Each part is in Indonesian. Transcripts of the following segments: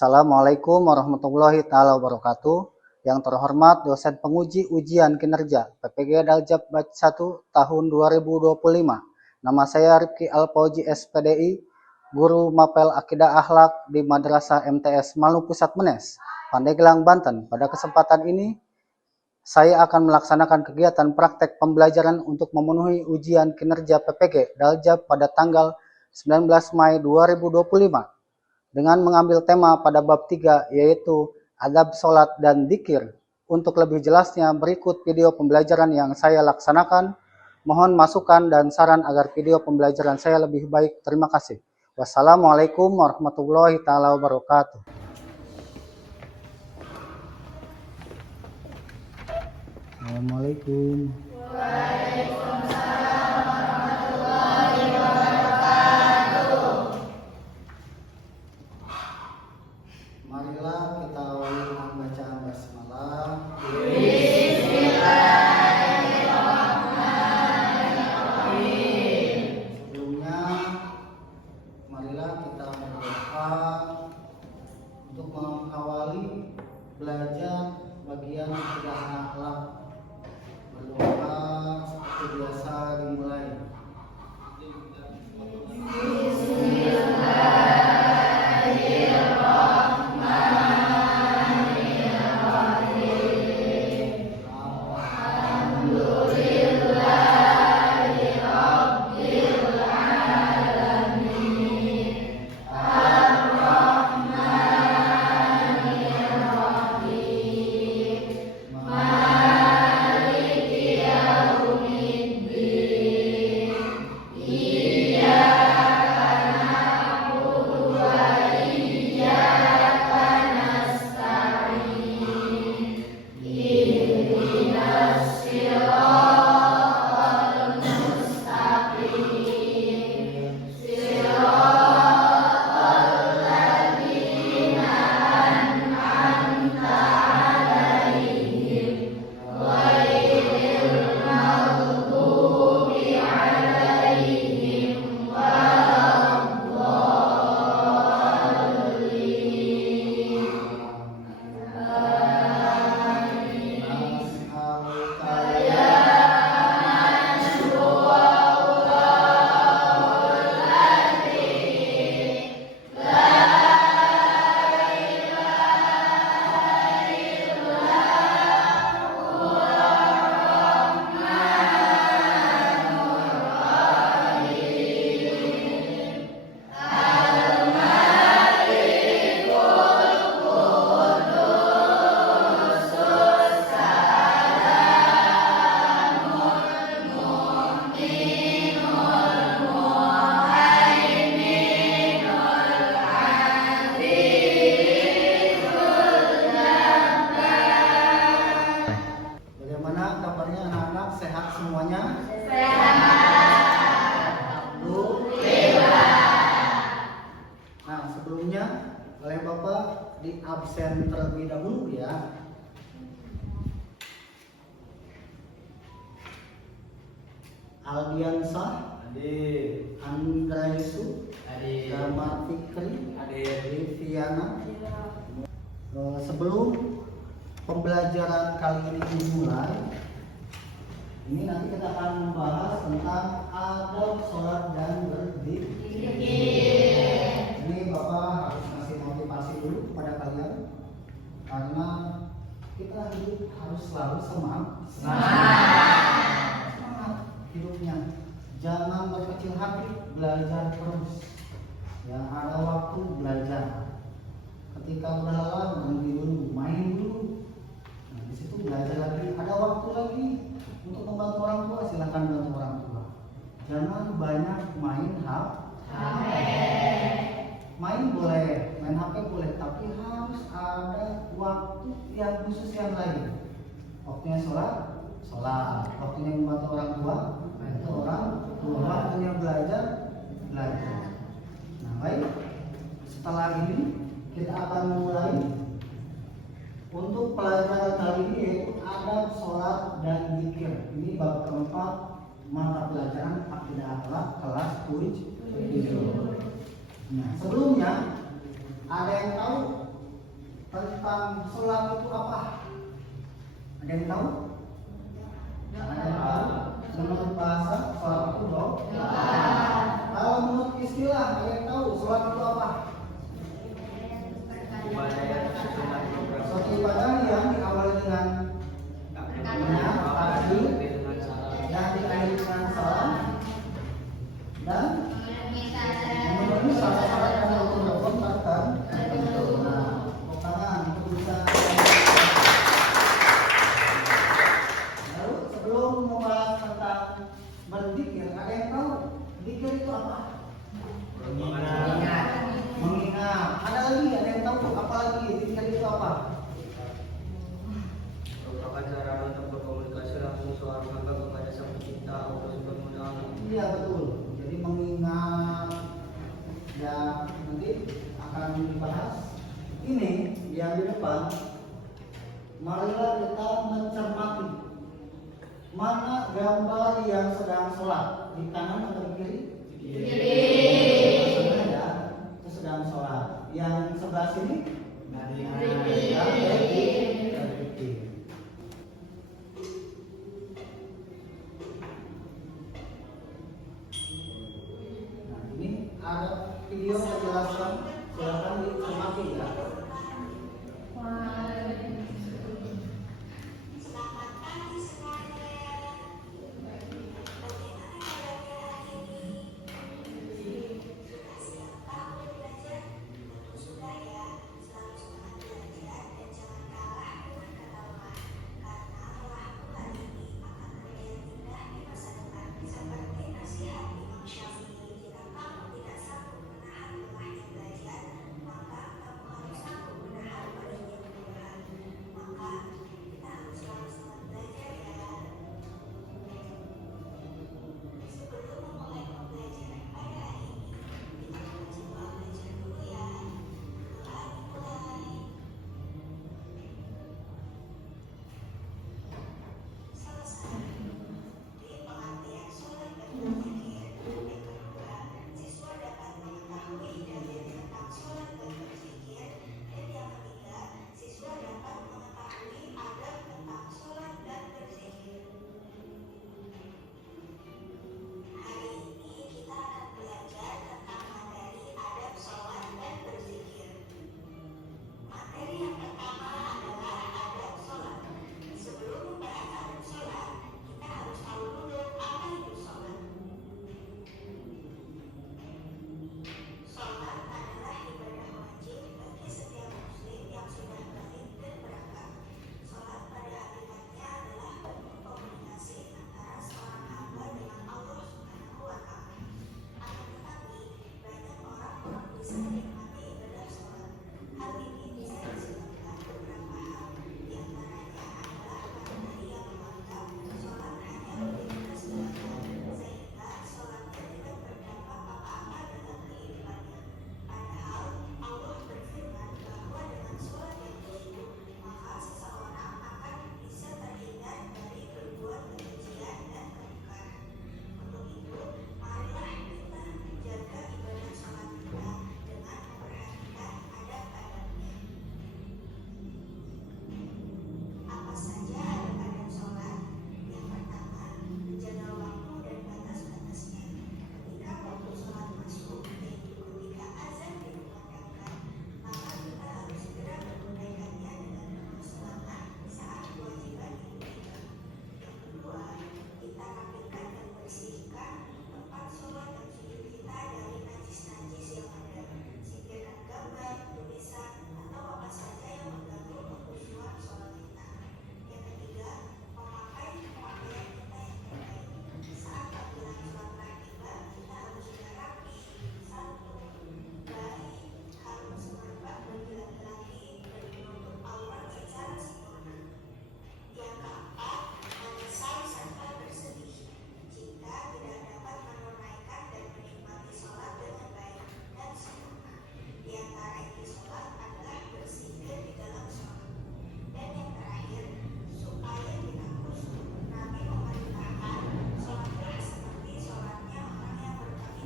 Assalamualaikum warahmatullahi taala wabarakatuh. Yang terhormat dosen penguji ujian kinerja PPG Daljab Batch 1 tahun 2025. Nama saya Rifki Alfauji SPDI, guru Mapel Akidah Akhlak di Madrasah MTS Malu Pusat Menes, Pandeglang, Banten. Pada kesempatan ini saya akan melaksanakan kegiatan praktek pembelajaran untuk memenuhi ujian kinerja PPG Daljab pada tanggal 19 Mei 2025 dengan mengambil tema pada bab 3 yaitu adab sholat dan dzikir. Untuk lebih jelasnya berikut video pembelajaran yang saya laksanakan. Mohon masukan dan saran agar video pembelajaran saya lebih baik. Terima kasih. Wassalamualaikum warahmatullahi taala wabarakatuh. Assalamualaikum. Marilah kita awali dengan bacaan basmalah. Sebelumnya, marilah kita berdoa untuk mengawali belajar bagian akidah akhlak. Berdoa seperti biasa dimulai. Bagaimana kabarnya anak-anak? Sehat semuanya? Nah, sebelumnya oleh Bapak di absen terlebih dahulu ya. Aldiansah, Hadir. Andra Yusuf, Hadir. Damar Fikri, Hadir. Liviana. Sebelum pembelajaran kali ini dimulai, ini nanti kita akan membahas tentang adab sholat dan berzikir. Ini Bapak harus ngasih motivasi dulu kepada kalian, karena kita hidup harus selalu semangat hidupnya. Jangan berkecil hati, belajar terus. Ya, ada waktu belajar. Ketika udah lelah, berhenti dulu, main dulu. Nah, di situ belajar lagi. Ada waktu lagi untuk membantu orang tua, silahkan bantu orang tua. Jangan banyak main HP. Main boleh, main HP boleh, tapi harus ada waktu yang khusus yang lain. Waktunya sholat. Waktunya membantu orang tua, bantu orang tua. Waktunya belajar. Nah, baik. Setelah ini kita akan mulai untuk pelajaran kali ini, yaitu adab sholat dan dzikir. Ini bab keempat mata pelajaran akidah akhlak kelas 7. Nah, sebelumnya ada yang tahu tentang sholat itu apa? Ada yang tahu? Ada yang tahu? Menurut bahasa sholat itu doa. Kalau menurut istilah, ada yang tahu sholat itu apa? Suatu ibadah yang diawali dengan takbir, yang diakhiri dengan salam, dan memenuhi syarat-syarat yang rukun-rukun tertentu. Nah, tepuk tangan untuk bisa. Lalu sebelum membahas tentang berzikir, ada yang tahu zikir itu apa? Mengingat. Ada yang tahu apa lagi zikir itu apa? Merupakan sarana untuk berkomunikasi langsung suara hamba kepada Sang Pencipta Allah Subhanahu wa Ta'ala. Iya betul. Jadi mengingat ya nanti akan dibahas. Ini yang di depan. Marilah kita mencermati mana gambar yang sedang sholat, di kanan atau di kiri? Kiri. Ya, itu sedang sholat. Yang sebelah sini? Ada video penjelasan, silakan dicermati ya.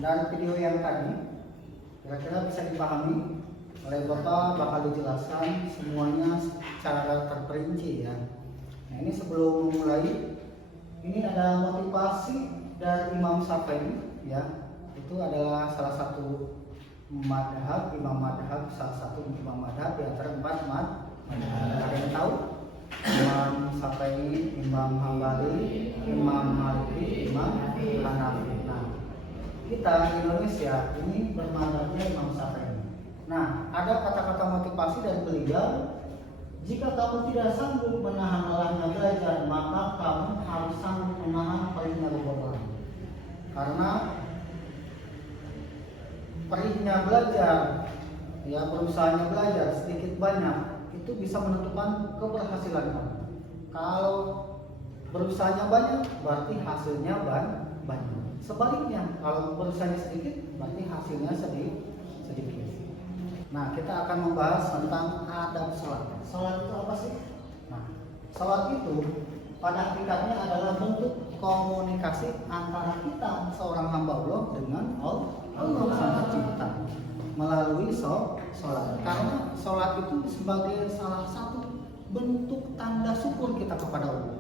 Dan video yang tadi kira-kira bisa dipahami oleh Bapak bakal dijelaskan semuanya secara terperinci ya. Nah, ini sebelum memulai, ini ada motivasi dari Imam Syafi'i ya. Itu adalah salah satu madhab, salah satu imam madhab di antara 4 madhab. Ada yang tahu? Imam Syafi'i, Imam Hambali, Imam Maliki, Imam Hanafi. Nah, kita di Indonesia ini bermadhabnya Imam Syafi'i. Nah, ada kata-kata motivasi dari beliau. Jika kamu tidak sanggup menahan lelahnya belajar, maka kamu harus sanggup menahan perihnya beban. Karena perihnya belajar, ya berusahanya belajar sedikit banyak itu bisa menentukan keberhasilan kamu. Kalau berusahanya banyak, berarti hasilnya banyak. Sebaliknya, kalau berusahanya sedikit, berarti hasilnya sedikit. Nah, kita akan membahas tentang adab sholat. Sholat itu apa sih? Nah, sholat itu pada hakikatnya adalah bentuk komunikasi antara kita seorang hamba Allah dengan Allah Sang Pencipta melalui sholat. Karena sholat itu sebagai salah satu bentuk tanda syukur kita kepada Allah.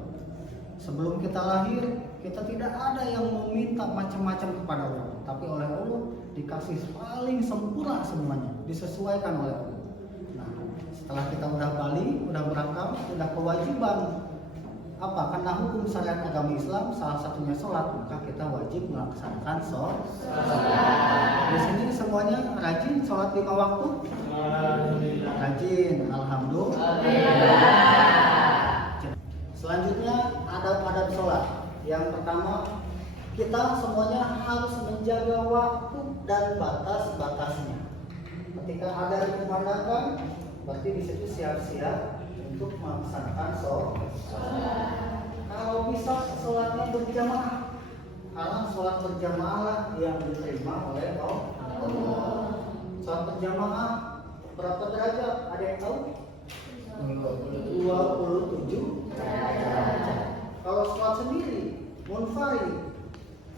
Sebelum kita lahir, kita tidak ada yang meminta macam-macam kepada Allah, tapi oleh Allah dikasih paling sempurna semuanya, disesuaikan oleh Allah. Nah, setelah kita udah balik, udah berakal, udah kewajiban apa? Karena hukum syariat agama Islam salah satunya sholat, maka kita wajib melaksanakan sholat. Di sini semuanya rajin sholat 5 waktu? Rajin, alhamdulillah. Selanjutnya adab-adab sholat. Yang pertama, kita semuanya harus menjaga waktu dan batas-batasnya. Ketika ada dikumandangkan, berarti di situ siap-siap untuk melaksanakan sholat. Kalau bisa sholatnya berjamaah, karena sholat berjamaah yang diterima oleh Allah. Sholat berjamaah berapa derajat? Ada yang tahu? 27 derajat. Kalau sholat sendiri, munfarid,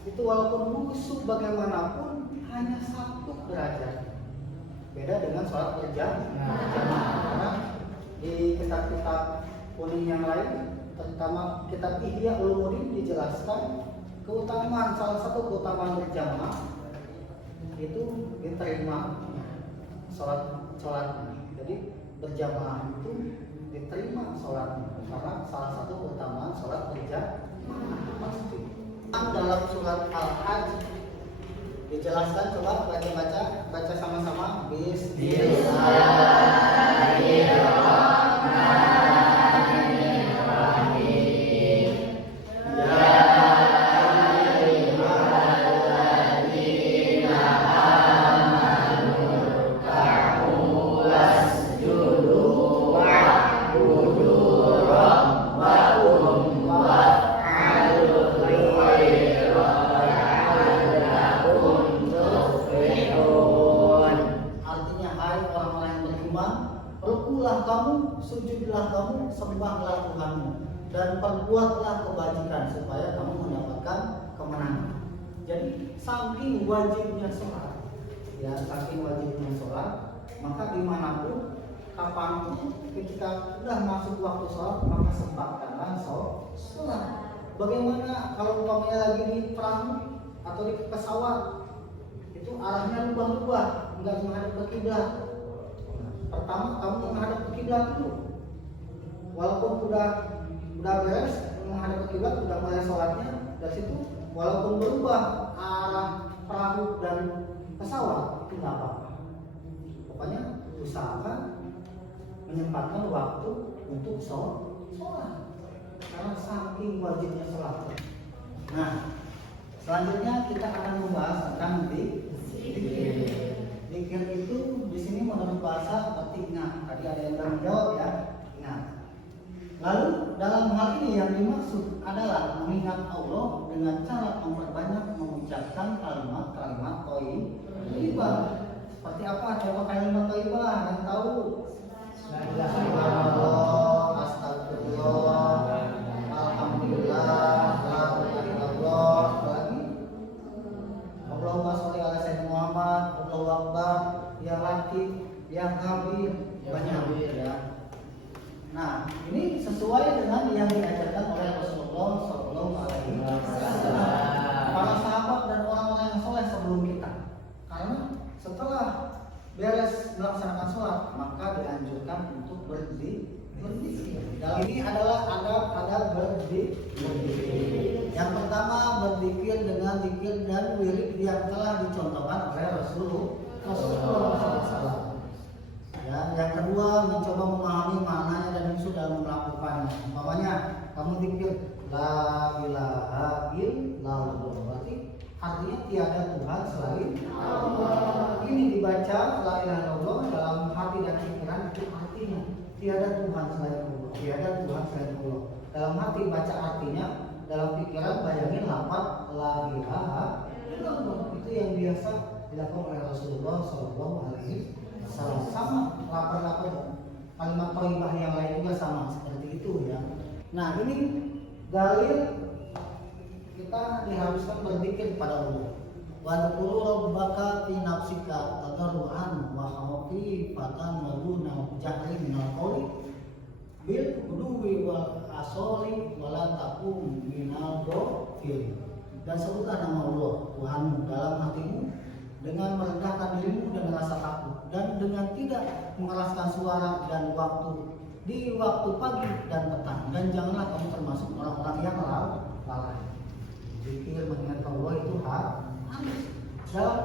itu walaupun khusyuk bagaimanapun hanya 1 derajat. Beda dengan sholat berjamaah. Karena di kitab-kitab kuning yang lain, terutama kitab Ihya Ulumuddin, dijelaskan keutamaan, salah satu keutamaan berjamaah itu diterima sholatnya. Jadi berjamaah itu diterima sholatnya karena salah satu keutamaan sholat berjamaah pasti. Dalam surat Al-Hajj dijelaskan, coba baca sama-sama. Bismillahirrahmanirrahim. Rukulah kamu, sujudlah kamu, sembahlah Tuhanmu, dan perbuatlah kebajikan supaya kamu mendapatkan kemenangan. Jadi saking wajibnya sholat, maka dimanapun, kapanpun, ketika sudah masuk waktu sholat, maka sempatkanlah sholat. Bagaimana kalau umpamanya lagi di perahu atau di pesawat, itu arahnya rubah-rubah, nggak menghadap ke kiblat. Pertama kamu menghadap ke kiblat dulu. Walaupun udah beres menghadap ke kiblat, udah mulai sholatnya, dari situ walaupun berubah arah perahu dan pesawat, itu nggak apa-apa. Pokoknya usahakan menyempatkan waktu untuk sholat. Karena saking wajibnya sholat. Nah, selanjutnya kita akan membahas tentang zikir. Zikir itu di sini menurut bahasa seperti ingat. Tadi ada yang menjawab ya, ingat. Lalu dalam hal ini yang dimaksud adalah mengingat Allah dengan cara memperbanyak mengucapkan kalimat-kalimat thayyibah. Seperti apa? Coba kalimat thayyibah yang tahu. Subhanallah, astagfirullah, alhamdulillah, la ilaha illallah. Lagi Allahumma sholli ala sayyidina Muhammad, Allahu akbar, ya latif, ya untuk berzikir. Dalam ini adalah adab berzikir. Yang pertama, berzikir dengan zikir dan wirid yang telah dicontohkan oleh Rasulullah SAW. Ya, yang kedua, mencoba memahami maknanya dan sudah melakukannya. Umpamanya kamu zikir la ilaha illallah, berarti artinya tiada Tuhan selain Allah. Ini dibaca la ilaha illallah dalam hati dan pikiran, itu artinya tiada Tuhan selain Allah. Tiada Tuhan selain Allah. Dalam hati baca artinya, dalam pikiran bayangin lafaz la ilaha illallah. Itu yang biasa dilakukan oleh Rasulullah SAW. Sama lafaz-lafaz kalimat thayyibah yang lain juga sama seperti itu ya. Nah, ini dalil kita diharuskan berzikir kepada Allah. Wadhkuru rabbaka fi nafsika tadarruan wa khawfatan wa duna jahri minal qawli bil qudwi wal asoli wa la takum minal ghafil. Dan sebutlah nama Allah Tuhanmu dalam hatimu dengan merendahkan dirimu dan rasa takut, dan dengan tidak mengeraskan suara dan di waktu pagi dan petang, dan janganlah kamu termasuk orang-orang yang lalai. Zikir mengingat Allah itu harus dalam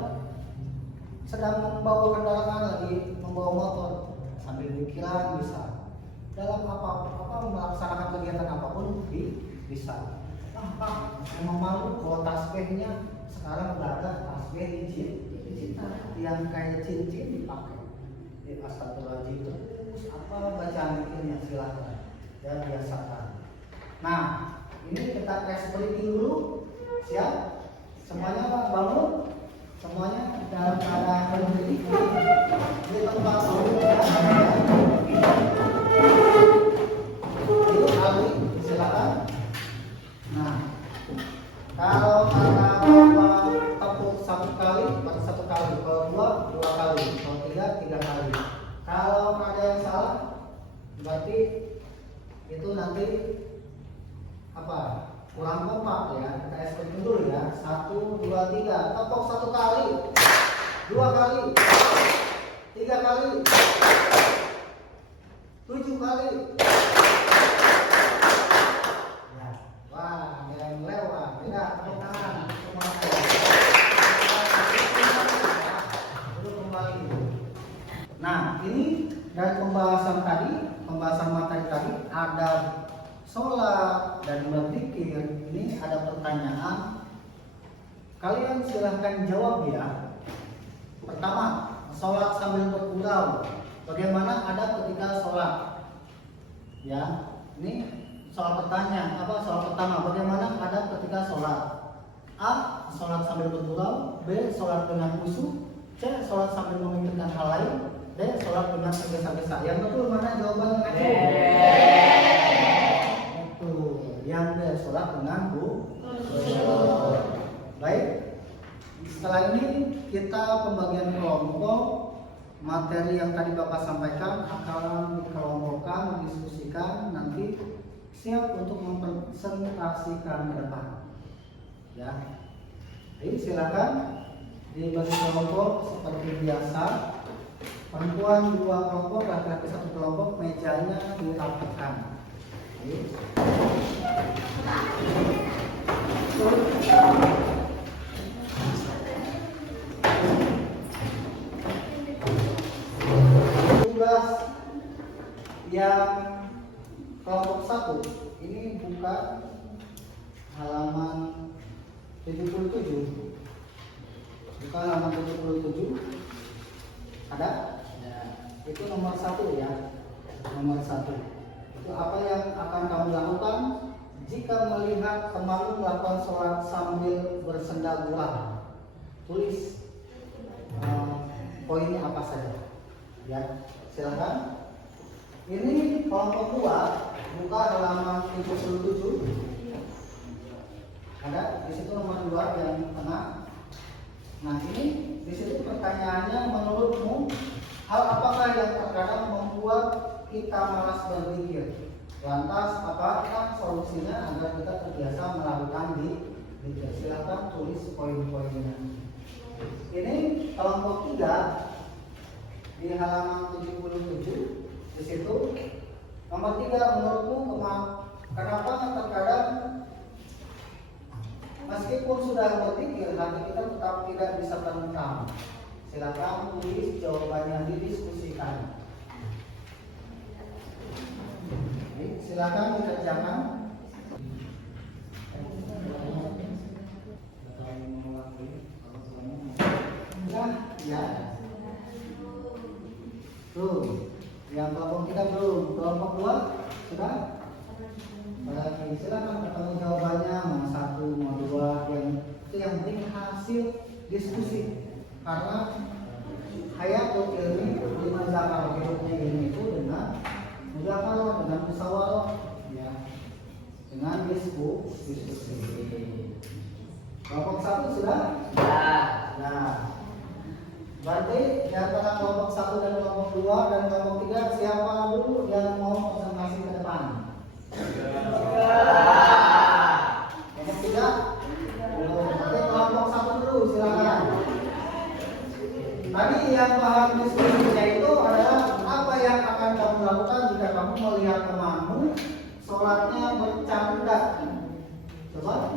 sedang membawa kendaraan, lagi membawa motor sambil pikiran bisa, dalam apa melaksanakan kegiatan apapun bisa. Memang malu kalau tasbihnya sekarang udah ada tasbih digital yang kayak cincin dipakai. Astagfirullahaladzim, terus bacaan zikirnya silahkan dan biasakan. Nah, ini kita tes briefing dulu. Siap? Semuanya Pak bangun? Semuanya dalam keadaan berdiri di tempat duduk ya. Itu kali silakan. Nah, kalau ada tepuk satu kali, kalau dua kali, kalau tiga kali. Kalau ada yang salah, berarti itu nanti kurang kompak ya. Kita estimasi dulu ya. 1, 2, 3. Tepuk 1 kali, 2 kali, 3 kali, 7 kali. Ya. Wah, ada yang lewat. Tidak, tepuk tangan. Nah, ini dari pembahasan materi tadi ada sholat dan berzikir. Ini ada pertanyaan, kalian silahkan jawab ya. Pertama, sholat sambil bergurau, bagaimana ada ketika sholat? Ya, ini soal pertanyaan. Soal pertama, bagaimana ada ketika sholat? A. Sholat sambil bergurau. B. Sholat dengan khusyuk. C. Sholat sambil memikirkan hal lain. D. Sholat dengan tergesa-gesa. Yang betul mana jawabannya? Yang D. Sholat dengan khusyuk. Baik. Setelah ini kita pembagian kelompok. Materi yang tadi Bapak sampaikan akan dikelompokkan, didiskusikan, nanti siap untuk mempresentasikan ke depan. Ya. Jadi silakan dibagi kelompok seperti biasa. Perempuan 2 kelompok, laki-laki 1 kelompok, mejanya dirapikan. Tugas yang kelompok 1 ini buka halaman 77. Buka halaman 77. Ada? Ya. Itu nomor 1 ya. Nomor 1. Itu apa yang akan kamu lakukan jika melihat temanmu melakukan sholat sambil bersenda gurau? Tulis poinnya apa saja. Ya, silakan. Ini kelompok 2, buka halaman 77. Ada di situ nomor 2 yang tengah. Nah, ini di situ pertanyaannya, menurutmu hal apakah yang terkadang membuat kita malas berzikir? Lantas apakah solusinya agar kita terbiasa melakukan zikir? Silakan tulis poin-poinnya. Ini kelompok 3 di halaman 77. di situ. Nomor 3, menurutmu kenapa terkadang meskipun sudah berpikir hati kita tetap tidak bisa tentram? Silakan tulis jawabannya, didiskusikan. Silakan dikerjakan. Ya. Belum. Yang kelompok 3 belum. Kelompok 2 sudah? Berarti silakan ketemu jawabannya, mau 1, mau 2, itu yang penting hasil diskusi. Karena hayatul ilmi di mazhab hidupnya ilmi itu dengan muzakarah, dengan musyawarah, ya, dengan diskusi. Kelompok 1 sudah? Nah, berarti di antara kelompok 1 dan kelompok 2 dan kelompok 3 siapa dulu yang mau presentasi ke depan? Kelompok 3? Oke, kelompok 1 dulu silakan. Tadi yang bahan diskusinya itu adalah apa yang akan kamu lakukan jika kamu melihat temanmu sholatnya bercanda. Coba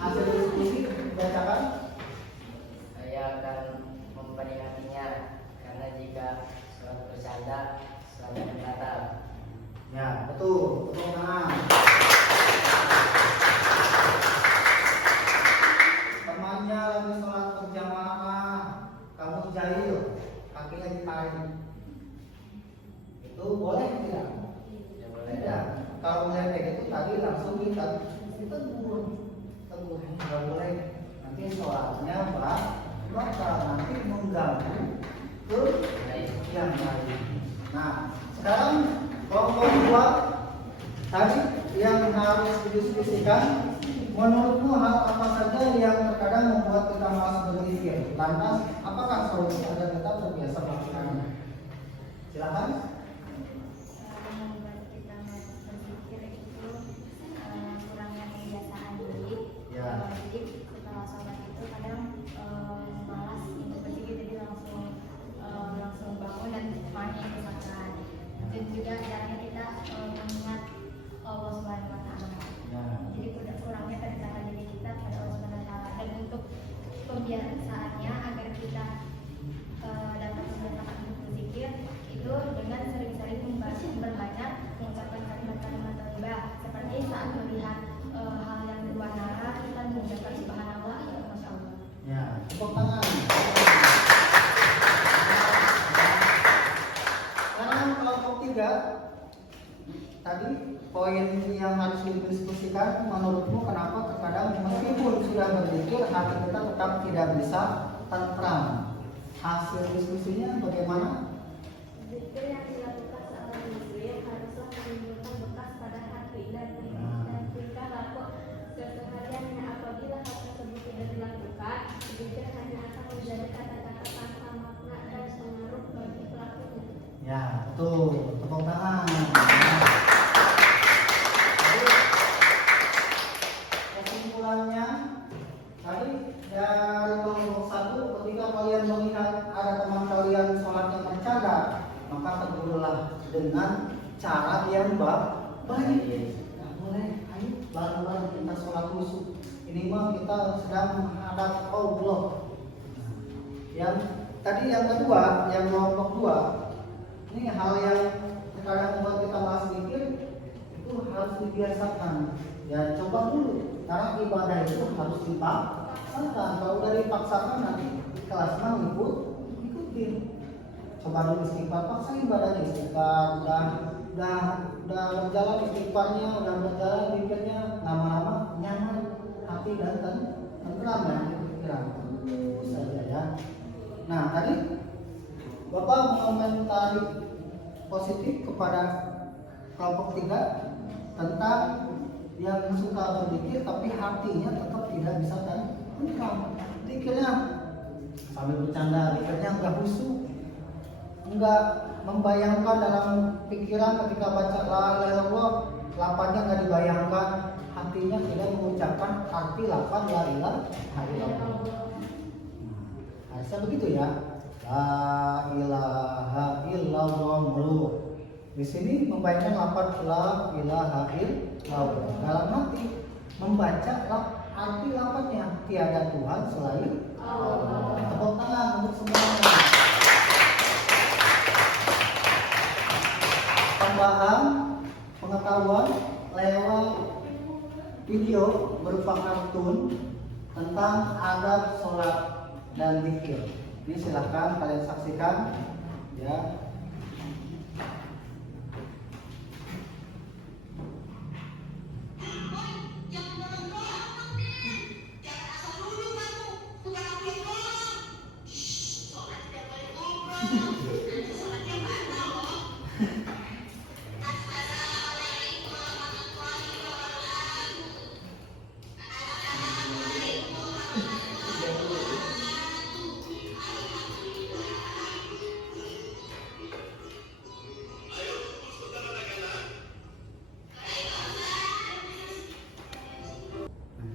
hasil diskusi bacakan. Saya akan memperingatinya karena jika sholat bercanda sholatnya batal. Ya, betul. Tepuk tangan. Temannya lagi sholat berjamaah, kamu jahil, kakinya ditarik. Itu boleh tidak? Ya boleh. Tidak. Kalau melihat kayak gitu tadi langsung kita tegur, nggak boleh. Nanti sholatnya batal, nanti mengganggu ke yang lain. Nah, sekarang kelompok 2 tadi yang harus didiskusikan, menurutmu hal apa saja yang terkadang membuat kita malas berzikir? Lantas, apakah solusi agar kita terbiasa melakukannya? Silakan. Membuat kita berpikir itu kurangnya kebiasaan diri. Ya. Jadi setelah sholat itu kadang malas untuk berzikir, jadi langsung bangun dan semuanya misalkan. Dan juga caranya kita mengingat Allah Subhanahu Wa Taala. Ya. Jadi kurangnya kedekatan diri kita pada Allah Subhanahu Wa Taala. Dan untuk pembiasaannya agar kita dapat membiasakan untuk berzikir itu dengan sering-sering memperbanyak mengucapkan kalimat-kalimat thayyibah, seperti saat melihat hal yang berwarna kita mengucapkan subhanallah atau masya Allah. Ya, tepuk tangan. Sekarang kelompok 3 tadi poin yang harus didiskusikan, menurutmu kenapa terkadang meskipun sudah berzikir hati kita tetap tidak bisa tentram? Hasil diskusinya bagaimana? Zikir yang dilakukan seorang muslim haruslah menimbulkan bekas pada hati dan jika laku kesehariannya. Apabila hal tersebut tidak dilakukan, zikir hanya akan menjadi kata-kata tanpa makna dan pengaruh bagi pelakunya. Ya, betul. Tepuk tangan. Kesimpulannya tadi dari kelompok 1, ketika kalian melihat ada teman kalian sholatnya bercanda, maka tegurlah dengan cara yang baik. Nah, boleh, ayo bareng-bareng kita sholat khusyuk. Ini mah kita sedang menghadap Allah. Yang tadi yang kedua, yang kelompok 2, ini hal yang terkadang membuat kita malas mikir, itu harus dibiasakan. Ya coba dulu, karena ibadah itu harus dipaksakan. Kalau dari paksakan nanti di kelas mah ikutin. Coba dulu istighfar, paksa ibadahnya istighfar, udah berjalan istighfarnya, udah berjalan zikirnya, lama-lama nyaman hati dan tentram ya pikiran. Terus saja ya. Nah tadi Bapak mengomentari positif kepada kelompok 3 tentang yang suka berzikir tapi hatinya tetap tidak bisa tentram. Zikirnya sambil bercanda, zikirnya enggak khusyuk, enggak membayangkan dalam pikiran ketika baca la ilaha illallah, lafaznya enggak dibayangkan, hatinya tidak mengucapkan arti lafaz la ilaha illallah. Harusnya begitu ya. La ilaha illallah mulu. Di sini membayangkan lafaz la ilaha illallah. Dalam hati membaca arti lafaznya tiada Tuhan selain Allah. Tepuk tangan untuk semuanya. Tambahan pengetahuan lewat video berupa kartun tentang adab sholat dan zikir. Ini silahkan kalian saksikan ya.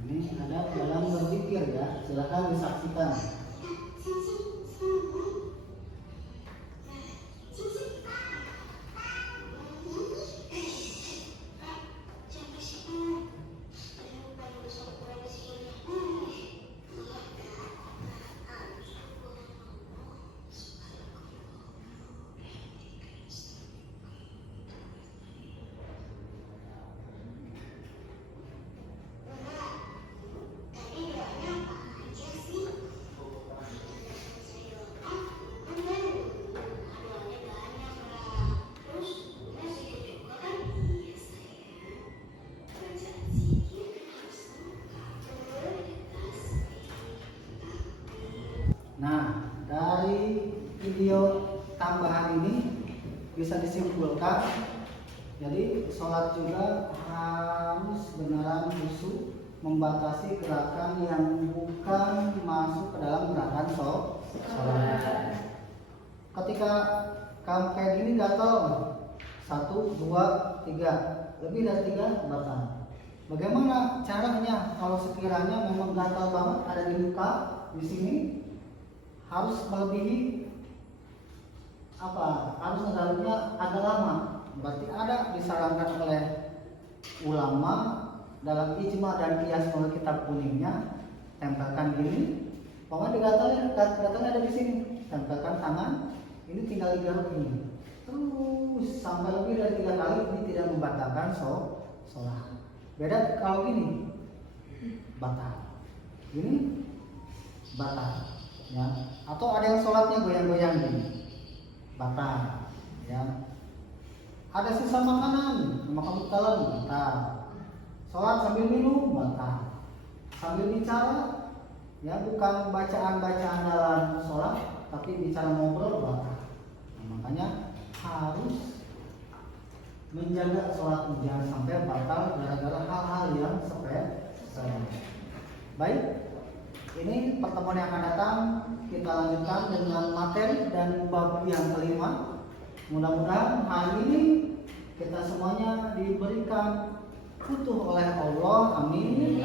Ini ada dalam berzikir ya, silakan disaksikan. Nah, dari video tambahan ini bisa disimpulkan, jadi sholat juga harus beneran khusyuk, membatasi gerakan yang bukan masuk ke dalam gerakan sholat. Ketika kamu kayak gini gatal, 1, 2, 3, lebih dari 3 batal. Bagaimana caranya kalau sekiranya memang gatal banget ada di muka di sini? Harus melebihi harus ngedalutnya agak lama. Berarti ada disarankan oleh ulama dalam ijma dan qiyas oleh kitab kuningnya, tempelkan gini, pokoknya gatalnya ada di sini, tempelkan tangan, ini tinggal digaruk ini, terus sampai lebih dari 3 kali. Ini tidak membatalkan sholat. Beda kalau gini, batal, gini batal. Ya, atau ada yang sholatnya goyang-goyang gini, batal. Ya, ada sisa makanan, makan telan, batal. Sholat sambil minum, batal. Sambil bicara, ya bukan bacaan-bacaan dalam sholat, tapi bicara ngobrol, batal. Nah, makanya harus menjaga sholat jangan sampai batal gara-gara hal-hal yang sepele. Baik. Ini pertemuan yang akan datang kita lanjutkan dengan materi dan bab yang kelima. Mudah-mudahan hari ini kita semuanya diberikan futuh oleh Allah. Amin.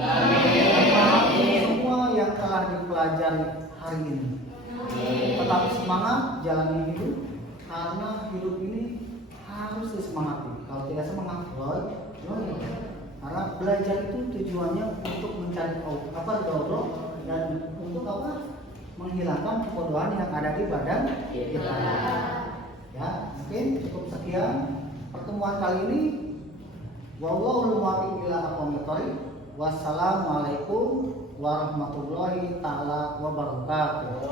Semua yang telah dipelajari hari ini. Tetap semangat jalani hidup, karena hidup ini harus disemangati. Kalau tidak semangat, karena belajar itu tujuannya untuk mencari Allah dan untuk menghilangkan kebodohan yang ada di badan kita. Ya, mungkin cukup sekian pertemuan kali ini. Wallahu muwaffiq ila aqwamit thoriq. Wassalamualaikum warahmatullahi taala wabarakatuh.